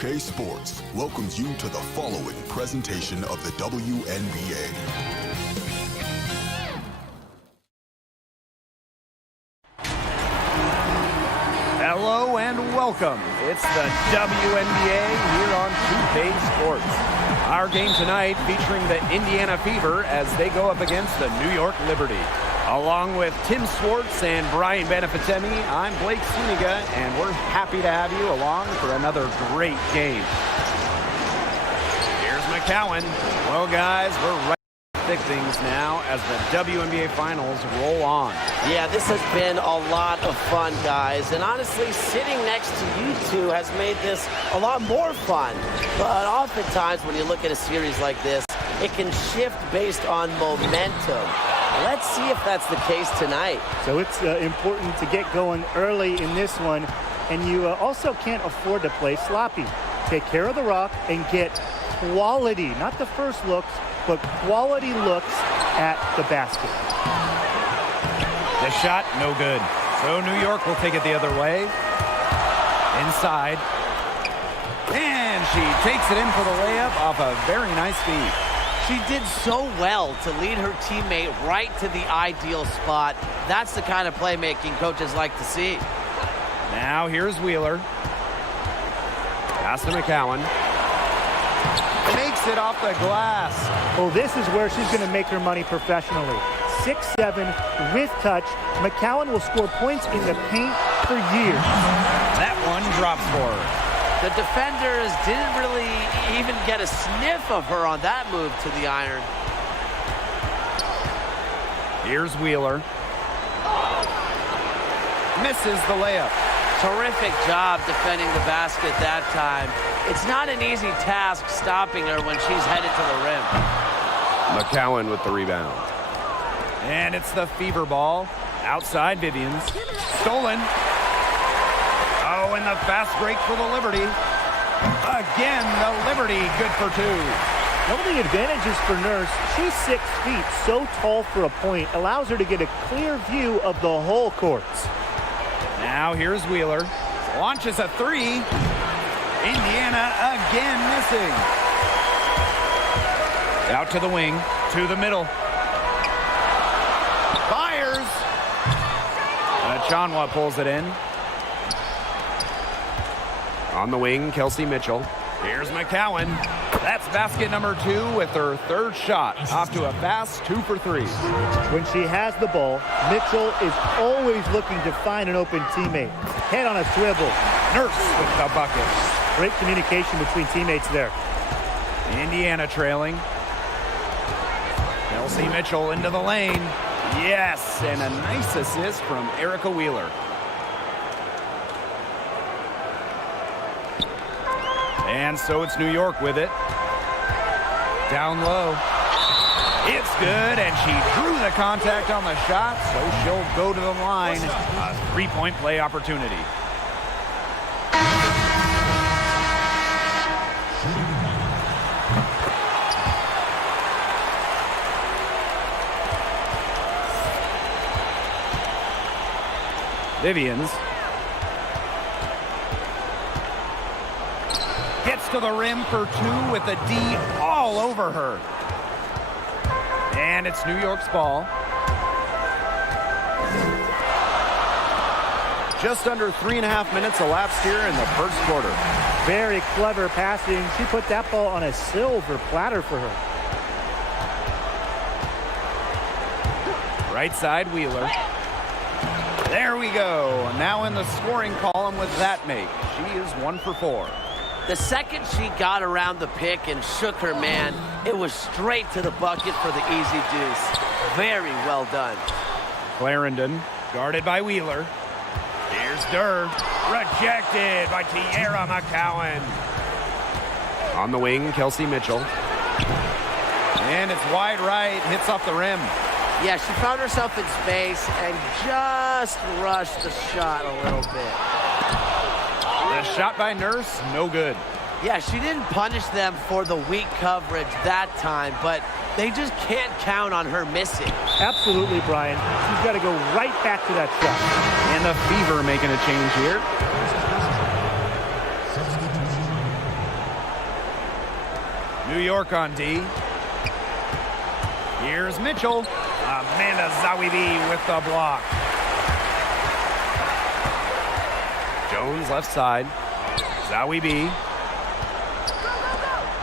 2K Sports welcomes you to the following presentation of the WNBA. Hello and welcome. It's the WNBA here on 2K Sports. Our game tonight featuring the Indiana Fever as they go up against the New York Liberty. Along with Tim Swartz and Brian Benefitemi, I'm Blake Suniga, and we're happy to have you along for another great game. Here's McCowan. Well, guys, we're right in the thick things now as the WNBA Finals roll on. Yeah, this has been a lot of fun, guys. And honestly, sitting next to you two has made this a lot more fun. But oftentimes, when you look at a series like this, it can shift based on momentum. Let's see if that's the case tonight. So it's important to get going early in this one. And you also can't afford to play sloppy. Take care of the rock and get quality, not the first looks, but quality looks at the basket. The shot, no good. So New York will take it the other way. Inside. And she takes it in for the layup off a very nice feed. She did so well to lead her teammate right to the ideal spot. That's the kind of playmaking coaches like to see. Now here's Wheeler. Pass to McCowan. Makes it off the glass. Well, this is where she's going to make her money professionally. 6'7", with touch. McCowan will score points in the paint for years. That one drops for her. The defenders didn't really even get a sniff of her on that move to the iron. Here's Wheeler. Misses the layup. Terrific job defending the basket that time. It's not an easy task stopping her when she's headed to the rim. McCowan with the rebound. And it's the Fever ball. Outside Vivians. Stolen. Oh, and the fast break for the Liberty. Again, the Liberty good for two. One of the advantages for Nurse, she's 6 feet, so tall for a point, allows her to get a clear view of the whole courts. Now here's Wheeler. Launches a three. Indiana again missing. Out to the wing, to the middle. Fires. Chanwa pulls it in. On the wing, Kelsey Mitchell. Here's McCowan. That's basket number 2 with her third shot. Off to a fast 2 for 3. When she has the ball, Mitchell is always looking to find an open teammate. Head on a swivel. Nurse with the bucket. Great communication between teammates there. Indiana trailing. Kelsey Mitchell into the lane. Yes, and a nice assist from Erica Wheeler. And so it's New York with it. Down low. It's good, and she drew the contact on the shot, so she'll go to the line. A three-point play opportunity. Vivians. Gets to the rim for 2 with a D all over her. And it's New York's ball. Just under 3.5 minutes elapsed here in the first quarter. Very clever passing. She put that ball on a silver platter for her. Right side, Wheeler. There we go. Now in the scoring column with that make. She is 1 for 4. The second she got around the pick and shook her man, it was straight to the bucket for the easy deuce. Very well done. Clarendon, guarded by Wheeler. Here's Durr. Rejected by Tierra McCowan. On the wing, Kelsey Mitchell. And it's wide right, hits off the rim. Yeah, she found herself in space and just rushed the shot a little bit. The shot by Nurse, no good. Yeah, she didn't punish them for the weak coverage that time, but they just can't count on her missing. Absolutely, Brian. She's got to go right back to that shot. And the Fever making a change here. New York on D. Here's Mitchell. Amanda Zawibi with the block. Jones left side. Zawibi.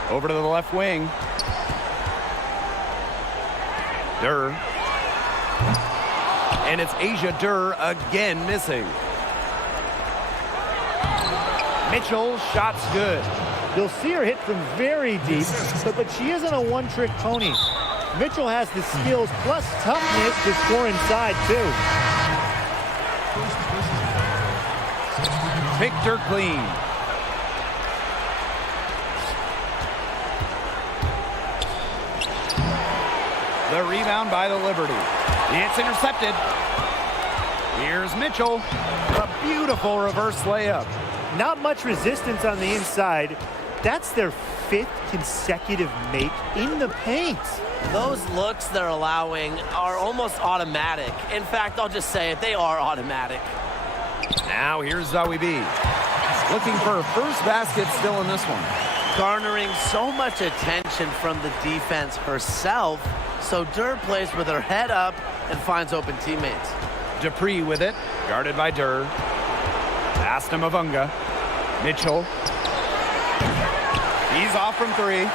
Over to the left wing. Durr. And it's Asia Durr again missing. Mitchell, shot's good. You'll see her hit from very deep, but she isn't a one-trick pony. Mitchell has the skills plus toughness to score inside, too. Victor clean. The rebound by the Liberty. It's intercepted. Here's Mitchell. A beautiful reverse layup. Not much resistance on the inside. That's their 5th consecutive make in the paint. Those looks they're allowing are almost automatic. In fact, I'll just say it, they are automatic. Now here's Zawibi. Looking for her first basket still in this one. Garnering so much attention from the defense herself, so Durr plays with her head up and finds open teammates. Dupree with it, guarded by Durr. Pass to Mavunga. Mitchell. He's off from 3.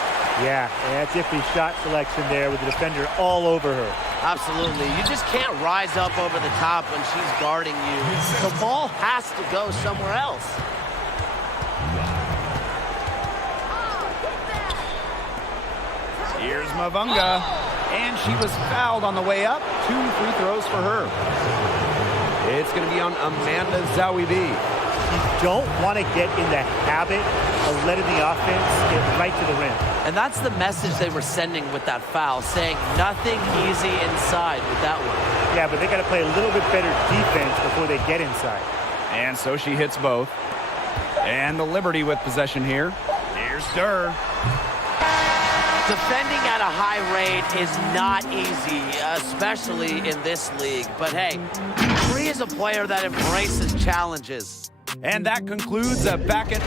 Yeah, that's iffy shot selection there with the defender all over her. Absolutely. You just can't rise up over the top when she's guarding you. The ball has to go somewhere else. Here's Mavunga. And she was fouled on the way up. 2 free throws for her. It's going to be on Amanda Zawibi. You don't want to get in the habit of letting the offense get right to the rim. And that's the message they were sending with that foul, saying nothing easy inside with that one. Yeah, but they got to play a little bit better defense before they get inside. And so she hits both. And the Liberty with possession here. Here's Durr. Defending at a high rate is not easy, especially in this league. But hey, Bree is a player that embraces challenges. And that concludes a back and...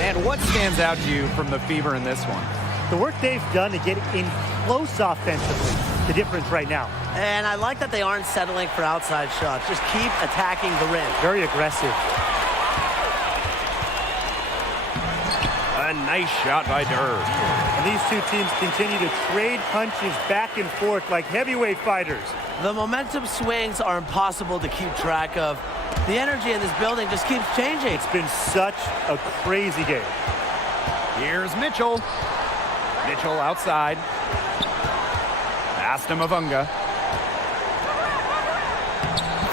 And what stands out to you from the Fever in this one? The work they've done to get in close offensively, the difference right now. And I like that they aren't settling for outside shots. Just keep attacking the rim. Very aggressive. A nice shot by Durr. And these two teams continue to trade punches back and forth like heavyweight fighters. The momentum swings are impossible to keep track of. The energy in this building just keeps changing. It's been such a crazy game. Here's Mitchell. Mitchell outside. Pass to Mavunga.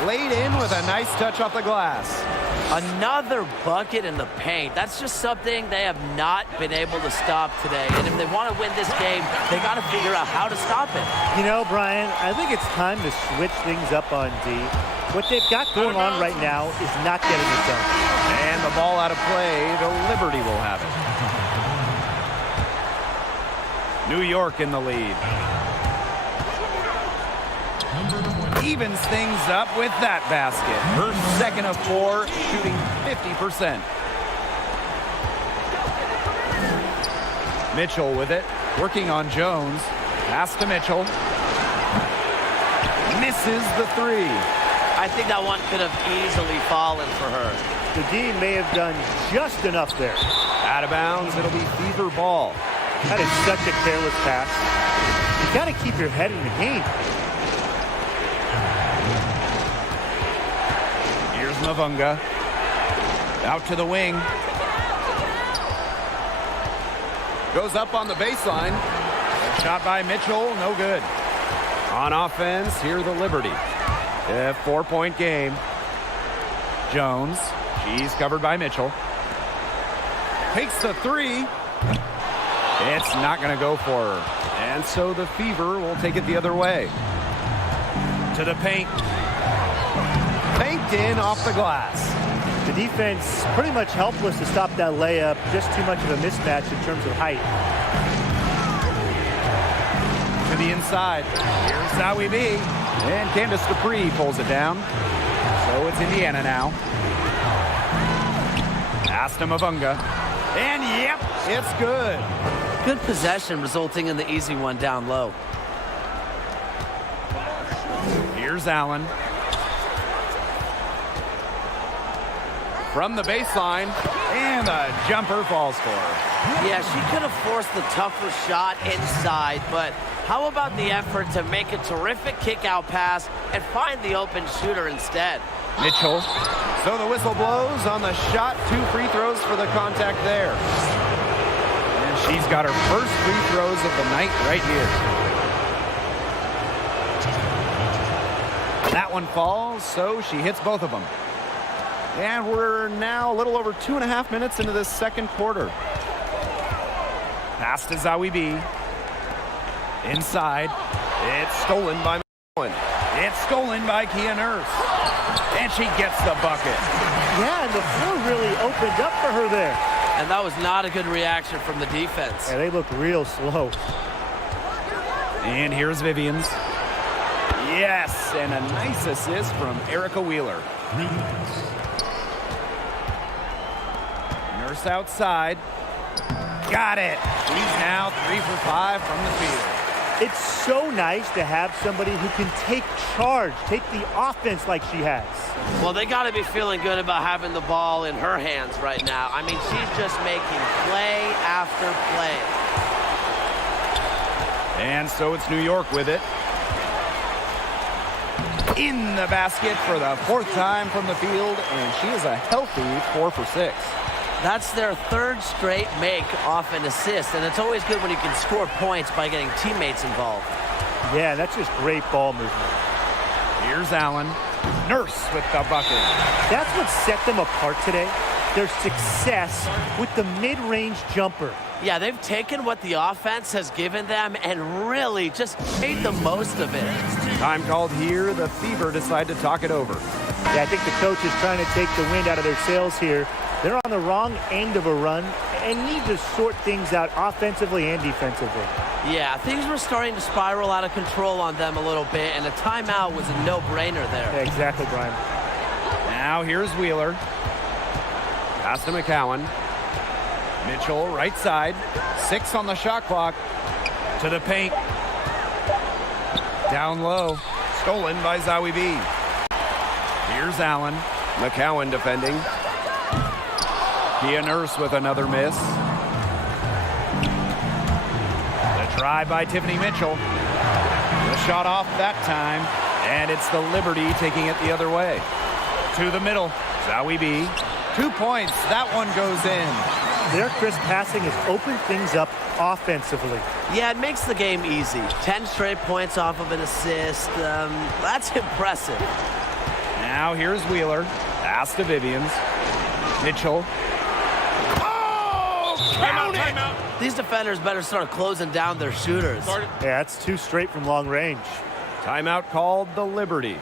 Laid in with a nice touch off the glass. Another bucket in the paint. That's just something they have not been able to stop today. And if they want to win this game, they got to figure out how to stop it. You know, Brian, I think it's time to switch things up on D. What they've got going on right now is not getting it done. And the ball out of play, the Liberty will have it. New York in the lead. Evens things up with that basket. Her second of 4, shooting 50%. Mitchell with it, working on Jones. Pass to Mitchell. Misses the 3. I think that one could have easily fallen for her. The D may have done just enough there. Out of bounds, it'll be Fever ball. That is such a careless pass. You got to keep your head in the game. Here's Mavunga. Out to the wing. Goes up on the baseline. Shot by Mitchell, no good. On offense, here the Liberty. A 4-point game. Jones, she's covered by Mitchell. Takes the 3. It's not going to go for her. And so the Fever will take it the other way. To the paint. Banked in off the glass. The defense pretty much helpless to stop that layup. Just too much of a mismatch in terms of height. To the inside. Here's Zawibi. And Candace Dupree pulls it down. So it's Indiana now. Pass to Mavunga. And yep, it's good. Good possession resulting in the easy one down low. Here's Allen. From the baseline, and the jumper falls for her. Yeah, she could have forced the tougher shot inside, but how about the effort to make a terrific kick-out pass and find the open shooter instead? Mitchell. So the whistle blows on the shot. 2 free throws for the contact there. And she's got her first free throws of the night right here. That one falls, so she hits both of them. And we're now a little over 2.5 minutes into this second quarter. Pass to Zawi B. Inside. It's stolen by McCowan. It's stolen by Kia Nurse. And she gets the bucket. Yeah, and the floor really opened up for her there. And that was not a good reaction from the defense. Yeah, they look real slow. And here's Vivians. Yes, and a nice assist from Erica Wheeler. Nurse outside. Got it. She's now 3 for 5 from the field. It's so nice to have somebody who can take charge, take the offense like she has. Well, they got to be feeling good about having the ball in her hands right now. I mean, she's just making play after play. And so it's New York with it. In the basket for the 4th time from the field, and she is a healthy 4 for 6. That's their 3rd straight make off an assist, and it's always good when you can score points by getting teammates involved. Yeah, that's just great ball movement. Here's Allen. Nurse with the bucket. That's what set them apart today. Their success with the mid-range jumper. Yeah, they've taken what the offense has given them and really just made the most of it. Time called here. The Fever decide to talk it over. Yeah, I think the coach is trying to take the wind out of their sails here. They're on the wrong end of a run and need to sort things out offensively and defensively. Yeah, things were starting to spiral out of control on them a little bit, and a timeout was a no-brainer there. Yeah, exactly, Brian. Now here's Wheeler. Pass to McCowan. Mitchell, right side. 6 on the shot clock. To the paint. Down low. Stolen by Zawi B. Here's Allen. McCowan defending. Kia Nurse with another miss. The try by Tiffany Mitchell. The shot off that time. And it's the Liberty taking it the other way. To the middle. Zawi B. 2 points. That one goes in. Their crisp passing has opened things up offensively. Yeah, it makes the game easy. 10 straight points off of an assist. That's impressive. Now here's Wheeler. Pass to Vivians. Mitchell. Oh! Count it! These defenders better start closing down their shooters. Yeah, that's 2 straight from long range. Timeout called the Liberty.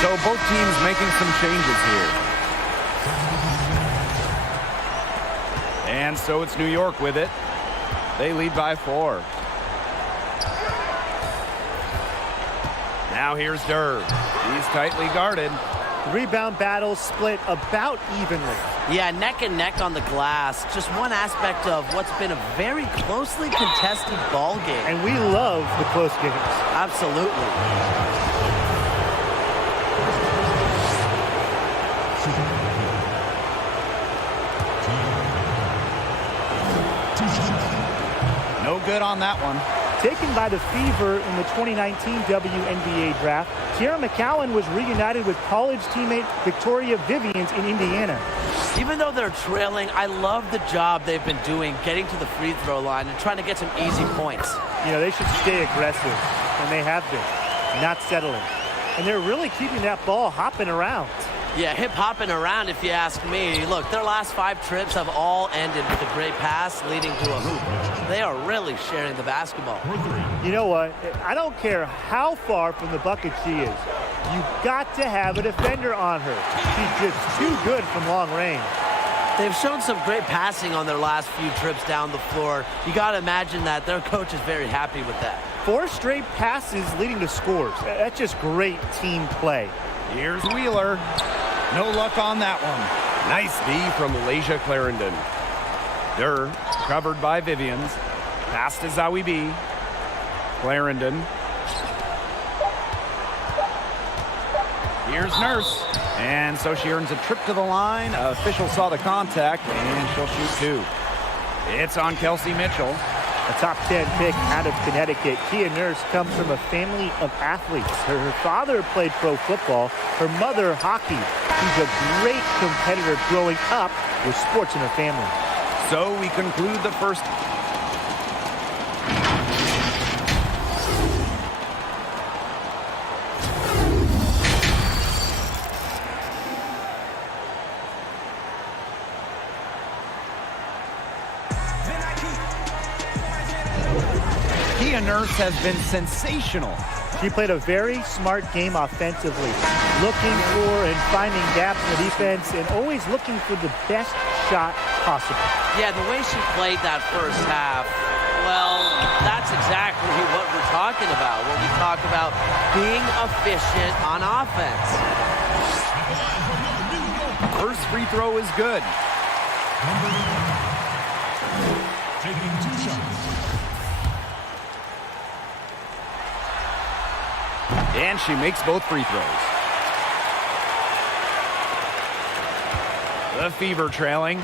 So both teams making some changes here. And so it's New York with it. They lead by 4. Now here's Derb. He's tightly guarded. The rebound battle split about evenly. Yeah, neck and neck on the glass. Just one aspect of what's been a very closely contested ball game. And we love the close games. Absolutely. No good on that one. Taken by the Fever in the 2019 WNBA draft, Tiara McCowan was reunited with college teammate Victoria Vivians in Indiana. Even though they're trailing, I love the job they've been doing getting to the free throw line and trying to get some easy points. You know, they should stay aggressive, and they have been, not settling. And they're really keeping that ball hopping around. Yeah, hip-hopping around if you ask me. Look, their last 5 trips have all ended with a great pass leading to a hoop. They are really sharing the basketball. You know what? I don't care how far from the bucket she is. You've got to have a defender on her. She's just too good from long range. They've shown some great passing on their last few trips down the floor. You got to imagine that their coach is very happy with that. 4 straight passes leading to scores. That's just great team play. Here's Wheeler. No luck on that one. Nice D from Malaysia Clarendon. Durr covered by Vivians. Pass to Zawi B. Clarendon. Here's Nurse. And so she earns a trip to the line. Official saw the contact, and she'll shoot 2. It's on Kelsey Mitchell. A top 10 pick out of Connecticut. Kia Nurse comes from a family of athletes. Her father played pro football. Her mother, hockey. She's a great competitor growing up with sports in her family. So we conclude the first. Kia Nurse has been sensational. She played a very smart game offensively, looking for and finding gaps in the defense and always looking for the best shot possible. Yeah, the way she played that first half, well, that's exactly what we're talking about when we talk about being efficient on offense. First free throw is good. Taking 2 shots. And she makes both free throws. The Fever trailing.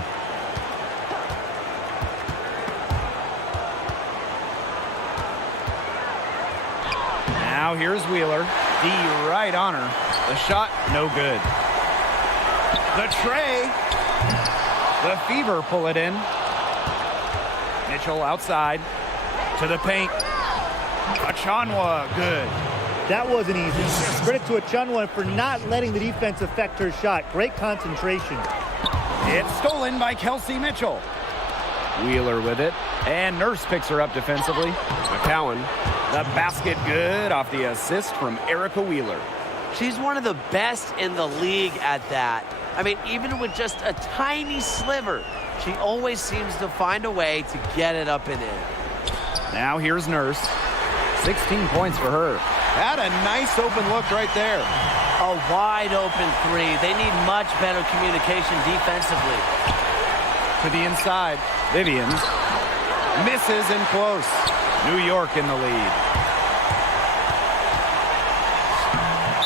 Now here's Wheeler. D right on her. The shot, no good. The tray. The Fever pull it in. Mitchell outside. To the paint. Achanwa, good. That wasn't easy. Credit to Achanwa for not letting the defense affect her shot. Great concentration. It's stolen by Kelsey Mitchell. Wheeler with it. And Nurse picks her up defensively. McCowan. The basket good off the assist from Erica Wheeler. She's one of the best in the league at that. I mean, even with just a tiny sliver, she always seems to find a way to get it up and in. Now here's Nurse. 16 points for her. Had a nice open look right there. A wide open 3. They need much better communication defensively. To the inside. Vivians. Misses in close. New York in the lead.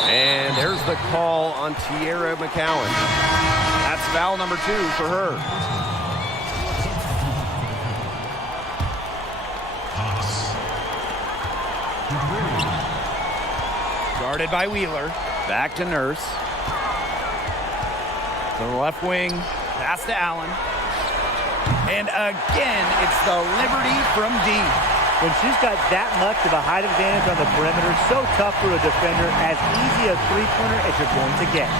And there's the call on Tierra McCowan. That's foul number 2 for her. Guarded by Wheeler. Back to Nurse. To the left wing. Pass to Allen. And again, it's the Liberty from D. When she's got that much of a height advantage on the perimeter, so tough for a defender, as easy a three-pointer as you're going to get.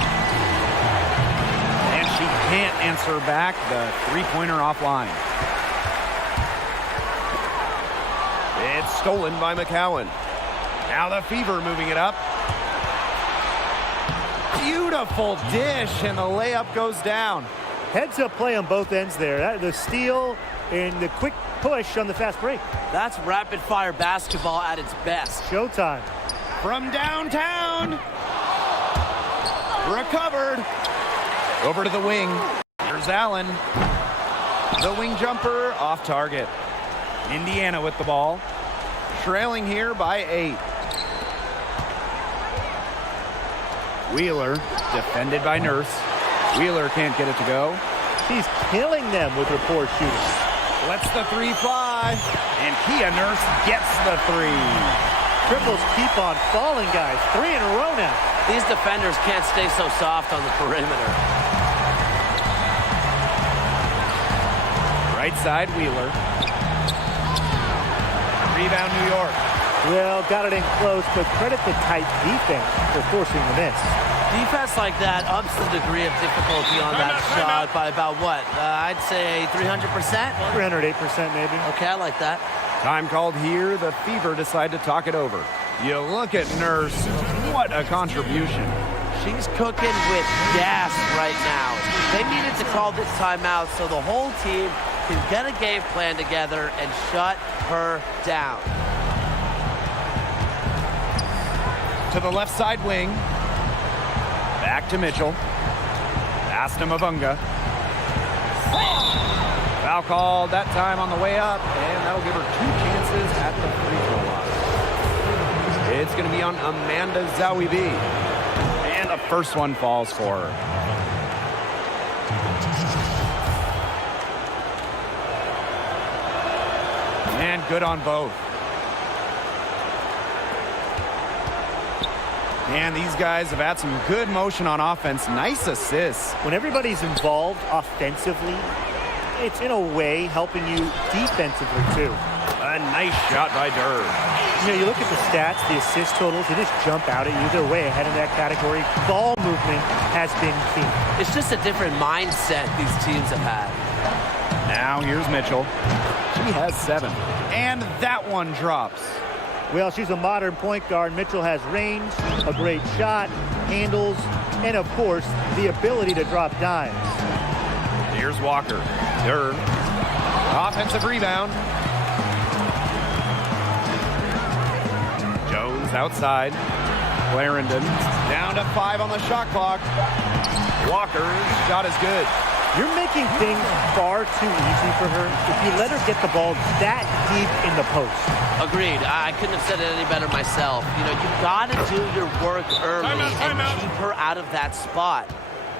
And she can't answer back the three-pointer offline. It's stolen by McCowan. Now the Fever moving it up. Beautiful dish, and the layup goes down. Heads-up play on both ends there. The steal and the quick push on the fast break. That's rapid-fire basketball at its best. Showtime. From downtown. Recovered. Over to the wing. Here's Allen. The wing jumper off target. Indiana with the ball. Trailing here by 8. Wheeler defended by Nurse. Wheeler can't get it to go. She's killing them with her poor shooting. Lets the 3 fly. And Kia Nurse gets the 3. Triples keep on falling, guys. 3 in a row now. These defenders can't stay so soft on the perimeter. Right side, Wheeler. Rebound, New York. Well, got it in close, but credit the tight defense for forcing the miss. Defense like that ups the degree of difficulty on that shot by about what? I'd say 300%? 308% maybe. Okay, I like that. Time called here. The Fever decide to talk it over. You look at Nurse. What a contribution. She's cooking with gas right now. They needed to call this timeout so the whole team can get a game plan together and shut her down. To the left side wing. Back to Mitchell. Pass to Mavunga. Foul called that time on the way up, and that'll give her 2 chances at the free throw line. It's going to be on Amanda Zawibi. And the first one falls for her. And good on both. And these guys have had some good motion on offense. Nice assists. When everybody's involved offensively, it's in a way helping you defensively too. A nice shot by Durr. You know, you look at the stats, the assist totals, they just jump out at you. They're way ahead in that category. Ball movement has been key. It's just a different mindset these teams have had. Now here's Mitchell. She has 7. And that one drops. Well, she's a modern point guard. Mitchell has range, a great shot, handles, and of course, the ability to drop dimes. Here's Walker. Durr. Offensive rebound. Jones outside. Clarendon down to 5 on the shot clock. Walker's shot is good. You're making things far too easy for her if you let her get the ball that deep in the post. Agreed. I couldn't have said it any better myself. You know, you've got to do your work early and keep her out of that spot.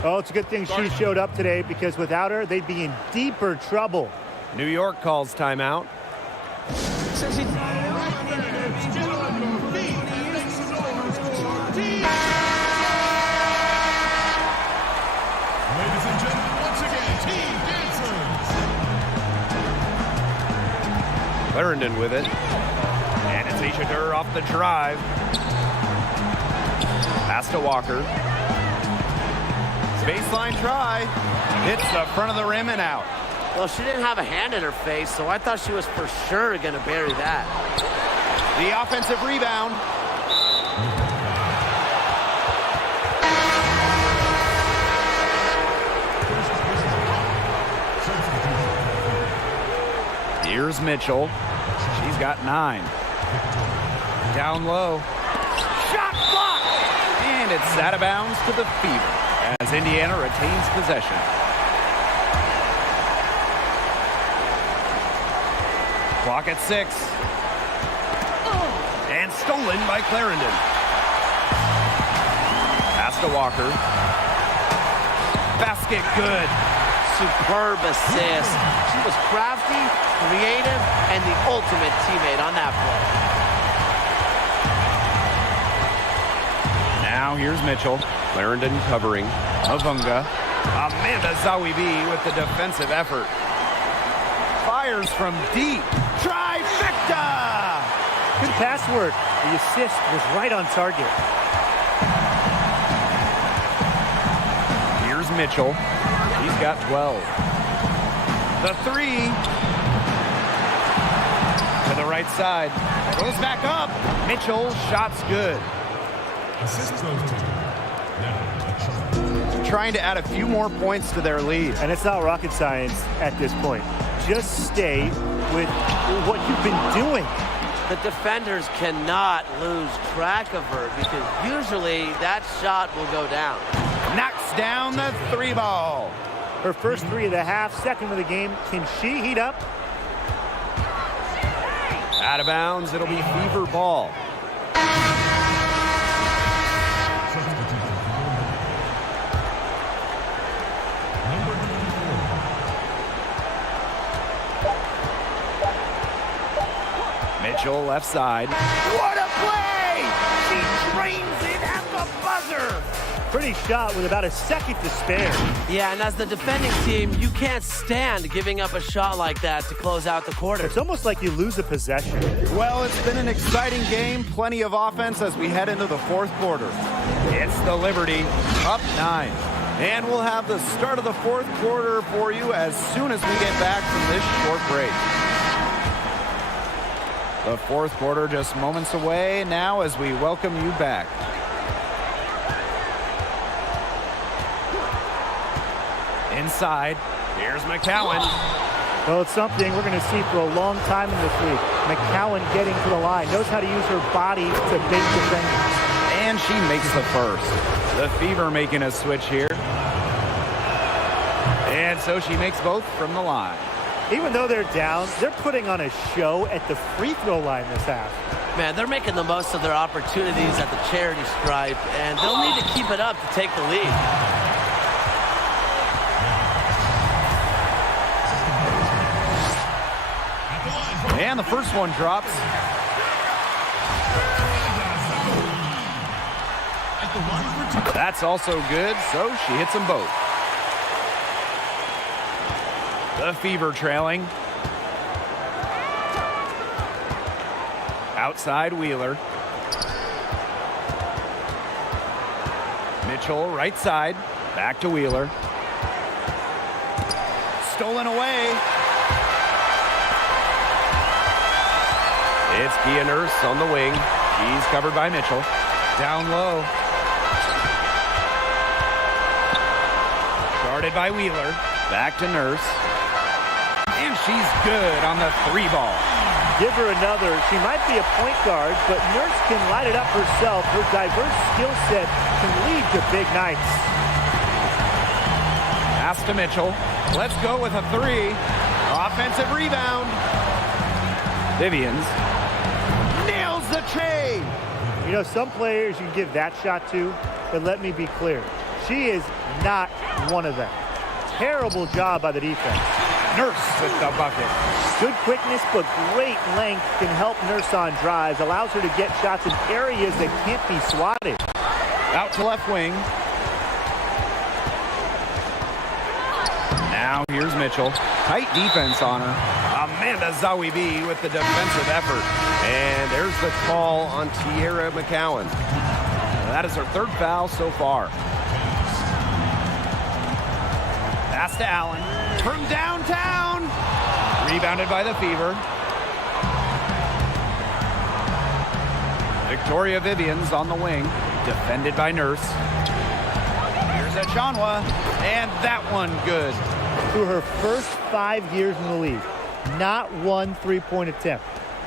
Oh, it's a good thing she showed up today because without her, they'd be in deeper trouble. New York calls timeout. Ladies and gentlemen, once again, Team Dancers. Clarendon with it. And it's Aisha Durr off the drive. Pass to Walker. Baseline try. Hits the front of the rim and out. Well, she didn't have a hand in her face, so I thought she was for sure going to bury that. The offensive rebound. Here's Mitchell. She's got 9. Down low. Shot blocked! And it's out of bounds to the Fever as Indiana retains possession. Clock at 6. And stolen by Clarendon. Pass to Walker. Basket good. Superb assist. She was crafty, creative, and the ultimate teammate on that play. Now here's Mitchell. Clarendon covering. Mavunga. Amanda Zawibi with the defensive effort. Fires from deep. Trifecta! Good password. The assist was right on target. Here's Mitchell. He's got 12. The 3. To the right side. Goes back up. Mitchell's shot's good. Assist goes to Trying to add a few more points to their lead. And it's not rocket science at this point. Just stay with what you've been doing. The defenders cannot lose track of her because usually that shot will go down. Knocks down the 3 ball. Her first 3 of the half, second of the game. Can she heat up? Out of bounds, it'll be Fever ball. Mitchell left side. What a play! She drains it at the buzzer. Pretty shot with about a second to spare. Yeah, and as the defending team, you can't stand giving up a shot like that to close out the quarter. It's almost like you lose a possession. Well, it's been an exciting game. Plenty of offense as we head into the 4th quarter. It's the Liberty, up 9. And we'll have the start of the 4th quarter for you as soon as we get back from this short break. The 4th quarter just moments away now as we welcome you back. Inside, here's McCowan. Well, it's something we're going to see for a long time in this league. McCowan getting to the line, knows how to use her body to bait defenders. And she makes the first. The Fever making a switch here. And so she makes both from the line. Even though they're down, they're putting on a show at the free throw line this half. Man, they're making the most of their opportunities at the charity stripe, and they'll need to keep it up to take the lead. And the first one drops. That's also good, so she hits them both. The Fever trailing. Outside Wheeler. Mitchell right side. Back to Wheeler. Stolen away. It's Kia Nurse on the wing. She's covered by Mitchell. Down low. Guarded by Wheeler. Back to Nurse. And she's good on the 3-ball. Give her another. She might be a point guard, but Nurse can light it up herself. Her diverse skill set can lead to big nights. Pass to Mitchell. Let's go with a 3. Offensive rebound. Vivians nails the tray. You know, some players you can give that shot to, but let me be clear. She is not one of them. Terrible job by the defense. Nurse with the bucket. Good quickness, but great length can help Nurse on drives. Allows her to get shots in areas that can't be swatted. Out to left wing. Now here's Mitchell. Tight defense on her. Amanda Zawibi with the defensive effort. And there's the call on Tierra McCowan. That is her 3rd foul so far. Pass to Allen. From downtown. Rebounded by the Fever. Victoria Vivians on the wing. Defended by Nurse. Here's Achanwa. And that one good. Through her first 5 years in the league, not one three-point attempt.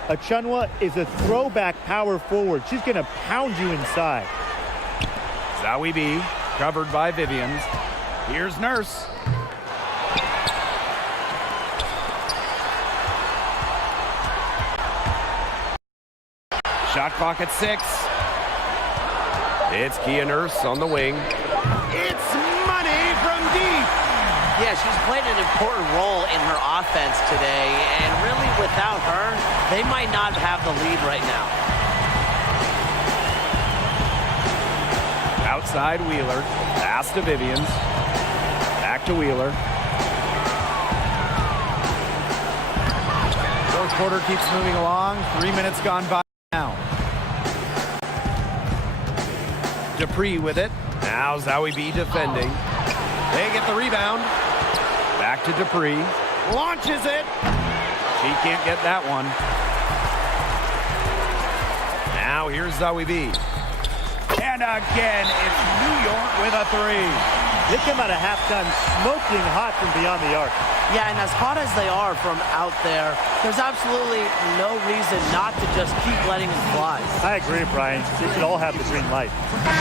Achanwa is a throwback power forward. She's going to pound you inside. Zawibi covered by Vivians. Here's Nurse. Shot clock at 6. It's Kia Nurse on the wing. It's money from deep. Yeah, she's played an important role in her offense today, and really without her, they might not have the lead right now. Outside Wheeler. Pass to Vivians. Back to Wheeler. 4th quarter keeps moving along. 3 minutes gone by now. Dupree with it. Now Zawibi defending. They get the rebound. Back to Dupree. Launches it. She can't get that one. Now here's Zawibi. And again, it's New York with a 3. They come out of halftime smoking hot from beyond the arc. Yeah, and as hot as they are from out there, there's absolutely no reason not to just keep letting them fly. I agree, Brian. They should all have the green light.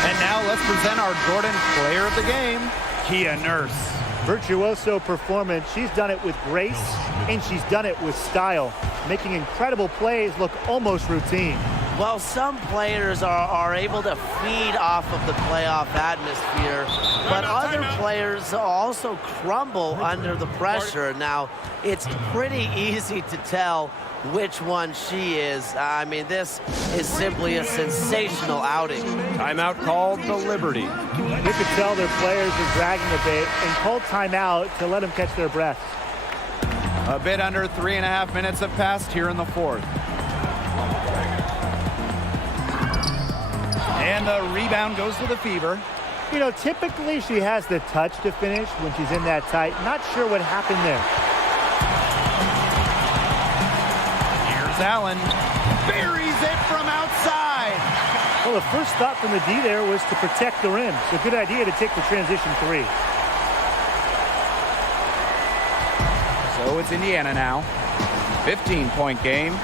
And now let's present our Jordan player of the game, Kia Nurse. Virtuoso performance. She's done it with grace, and she's done it with style, making incredible plays look almost routine. Well, some players are able to feed off of the playoff atmosphere, but other players also crumble under the pressure. Now, it's pretty easy to tell which one she is. I mean, this is simply a sensational outing. Timeout called the Liberty. You could tell their players are dragging a bit and called timeout to let them catch their breath. A bit under 3.5 minutes have passed here in the 4th. And the rebound goes to the Fever. You know, typically she has the touch to finish when she's in that tight. Not sure what happened there. Here's Allen. Buries it from outside. Well, the first thought from the D there was to protect the rim. So good idea to take the transition 3. So it's Indiana now. 15-point game.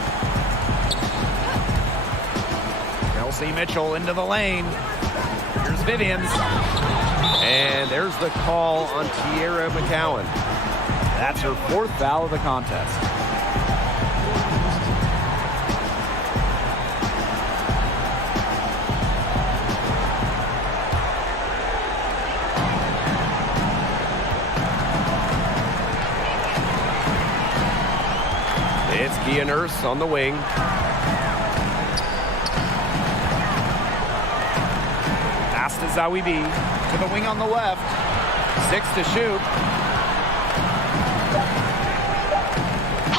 Kelsey Mitchell into the lane. Here's Vivians. And there's the call on Tierra McCowan. That's her 4th foul of the contest. It's Kia Nurse on the wing. Pass to Zawi B. To the wing on the left. 6 to shoot.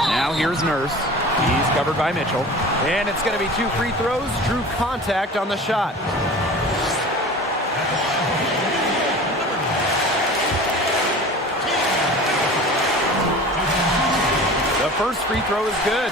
Now here's Nurse. He's covered by Mitchell. And it's going to be 2 free throws. Drew contact on the shot. The first free throw is good.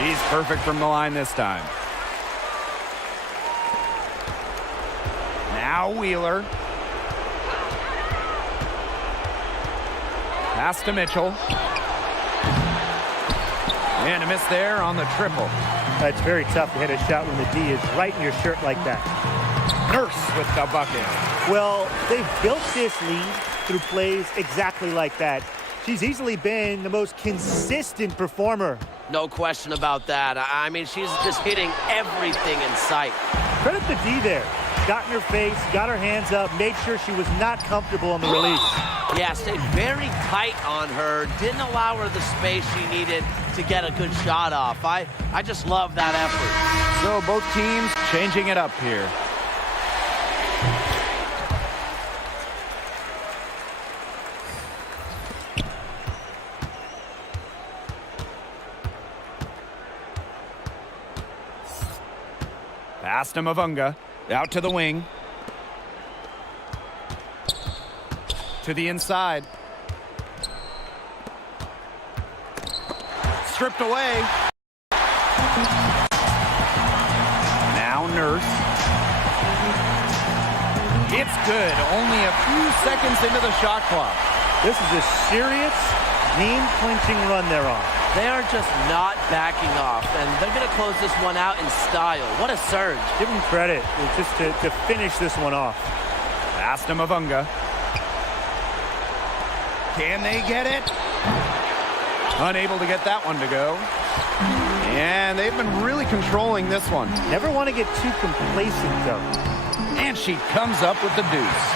He's perfect from the line this time. Now Wheeler. Pass to Mitchell. And a miss there on the triple. It's very tough to hit a shot when the D is right in your shirt like that. Nurse with the bucket. Well, they've built this lead through plays exactly like that. She's easily been the most consistent performer. No question about that. I mean, she's just hitting everything in sight. Credit the D there. Got in her face, got her hands up, made sure she was not comfortable on the release. Yeah, stayed very tight on her. Didn't allow her the space she needed to get a good shot off. I just love that effort. So both teams changing it up here. Pass to Mavunga. Out to the wing. To the inside. Stripped away. Now Nurse. It's good. Only a few seconds into the shot clock. This is a serious game-clinching run they're on. They are just not backing off, and they're going to close this one out in style. What a surge. Give them credit just to finish this one off. Pass to Mavunga. Can they get it? Unable to get that one to go. And they've been really controlling this one. Never want to get too complacent, though. And she comes up with the deuce.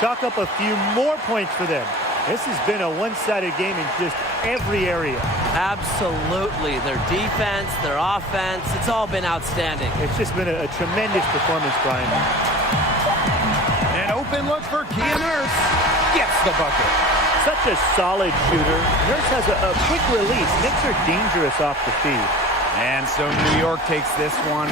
Chalk up a few more points for them. This has been a one-sided game in just every area. Absolutely. Their defense, their offense, it's all been outstanding. It's just been a tremendous performance, Brian. An open look for Kia Nurse. Gets the bucket. Such a solid shooter. Nurse has a quick release, makes her dangerous off the feed. And so New York takes this one